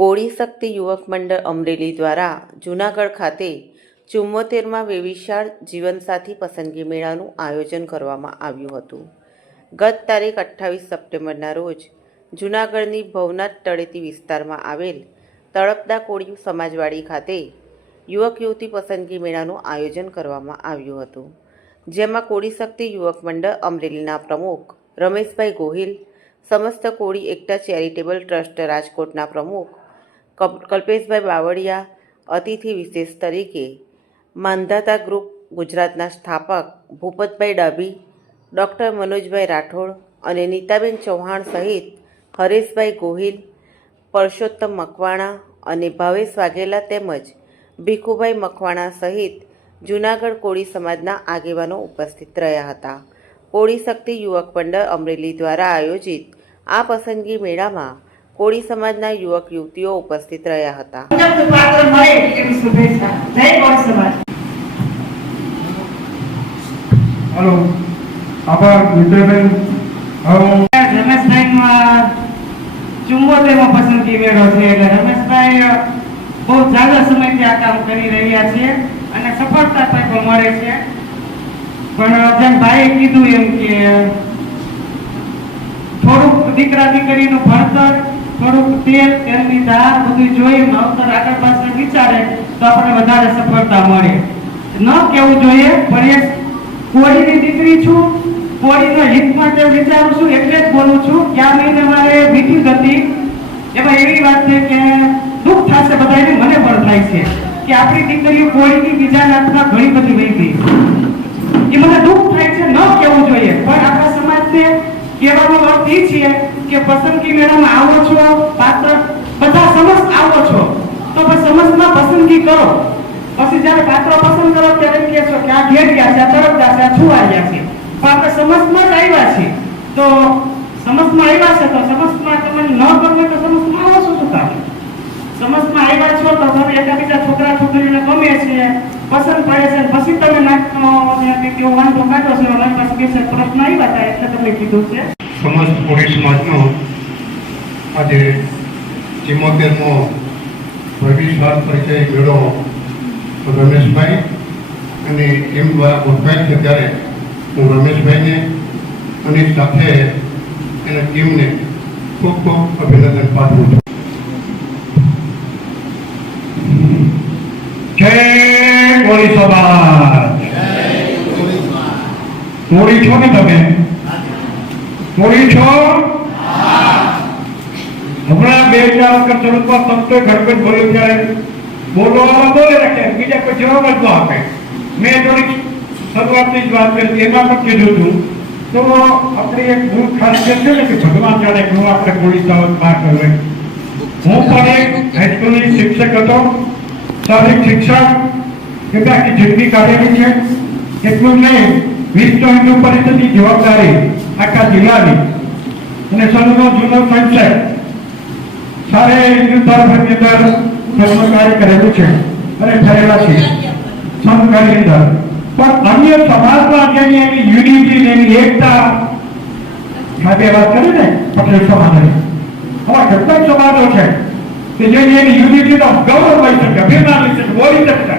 કોળી શક્તિ યુવક મંડળ અમરેલી દ્વારા જૂનાગઢ ખાતે ચુમ્મોતેરમાં વેવિશાળ જીવનસાથી પસંદગી મેળાનું આયોજન કરવામાં આવ્યું હતું. ગત તારીખ અઠ્ઠાવીસ સપ્ટેમ્બરના રોજ જૂનાગઢની ભવનાથ તળેટી વિસ્તારમાં આવેલ તળપદા કોળી સમાજવાડી ખાતે યુવક યુવતી પસંદગી મેળાનું આયોજન કરવામાં આવ્યું હતું. જેમાં કોળી શક્તિ યુવક મંડળ અમરેલીના પ્રમુખ રમેશભાઈ ગોહિલ, સમસ્ત કોળી એકતા ચેરિટેબલ ટ્રસ્ટ રાજકોટના પ્રમુખ કલ્પેશભાઈ બાવળિયા, અતિથિ વિશેષ તરીકે માંધાતા ગ્રુપ ગુજરાતના સ્થાપક ભૂપતભાઈ ડાભી, ડૉક્ટર મનોજભાઈ રાઠોડ અને નીતાબેન ચૌહાણ સહિત હરેશભાઈ ગોહિલ, પરસોત્તમ મકવાણા અને ભાવેશ વાઘેલા તેમજ ભીખુભાઈ મકવાણા સહિત જૂનાગઢ કોળી સમાજના આગેવાનો ઉપસ્થિત રહ્યા હતા. કોળી શક્તિ યુવક મંડળ અમરેલી દ્વારા આયોજિત આ પસંદગી મેળામાં કોળી સમાજના યુવક યુવતીઓ ઉપસ્થિત રહ્યા હતા. હલો. આભાર મિત્રબેન. રમેશભાઈ પસંદગી મેળો છે એટલે રમેશભાઈ બહુ જાજા સમયથી આ કામ કરી રહ્યા છે અને સફળતા પણ મળે છે. પણ જેમ ભાઈએ કીધું એમ કે થોડુંક દીકરા દીકરીનું ભણતર થોડુંક તેલ તેલની દાળ બધું જોઈ માવતર આગળ પાછળ વિચારે તો આપણે વધારે સફળતા મળે. ન કેવું જોઈએ, પણ કોળીની દીકરી છું, કોળીનો હિત માટે વિચારું છું, એટલે જ બોલું છું આ મહિને મારે મીટિંગ હતી એમાં એવી વાત છે કે દુઃખ થશે બધાને મને પણ થાય છે, કે આપણી દીકરીઓ કોળીની બીજા હાથમાં ઘણી બધી વહી ગઈ એ મને દુઃખ થાય છે ન કેવું જોઈએ પણ આપણા સમાજને કહેવાનો અર્થ એ છે કે પસંદગી મેળામાં આવો છો, પાત્ર બધા સમસ્ત આવો છો, તો પછી સમસ્તમાં પસંદગી કરો. પછી જ્યારે પાત્રો પસંદ કરો ત્યારે કહે છો કે આ ઘેર ગયા છે, આ તરફ છે, આ છુવા ગયા છે. પણ આપણે સમસ્તમાં જ આવ્યા છીએ. તો સમસ્તમાં આવ્યા છે, તો સમસ્તમાં તમને ન ગમે તો સમસ્તમાં આવો છો શું કામ? સમજમાં આવ્યા છો તો તમે એકાબીજા છોકરા, છોકરીને ગમે છે, પસંદ પડે છે પછી તમે સમસ્ત કોળી સમાજનો આજે ચિમોતેરમો ભવિષ્ય પરિચય મેળો રમેશભાઈ અને એમ દ્વારા ગોઠવાય છે ત્યારે હું રમેશભાઈને અને સાથે એના ટીમને ખૂબ ખૂબ અભિનંદન પાઠવું છું. જય કોળી કોળી છો ને તમે? મોડી છો હમણાં બે ચાર વખત શરૂઆતમાં તમતો ગડબડ ભર્યો ત્યારે બોલવામાં બોલે રાખે, બીજા કોઈ જવાબ જ આપે. મેં થોડીક શરૂઆતની જ વાત કરી એમાં પણ કીધું હતું. તો આપણે એક મૂળ ખાસિયત છે ને કે ભગવાન જાણે હું આપણે ગોળી સાવત પાર કરવે હું પણ એક હાઈસ્કૂલની શિક્ષક હતો. શારીરિક શિક્ષક એટલે આખી જિંદગી કાઢેલી છે? એટલું નહીં, વીસ તો હિન્દુ પરિષદની જવાબદારી આખા જિલ્લાની. અને સંઘનો જૂનો પંચાયત સારે હિન્દુ અંદર કાર્ય કરેલું છે અને થયેલા છે. સંઘકારી અંદર પણ અન્ય સમાજમાં જેની એની યુનિટી એની એકતા ખાતે વાત કરી ને, પટેલ સમાજની. આવા કેટલાક સમાજો છે કે જેની એની યુનિટીનો ગૌરવ હોય શકે અભિમાન હોય શકે બોલી શકે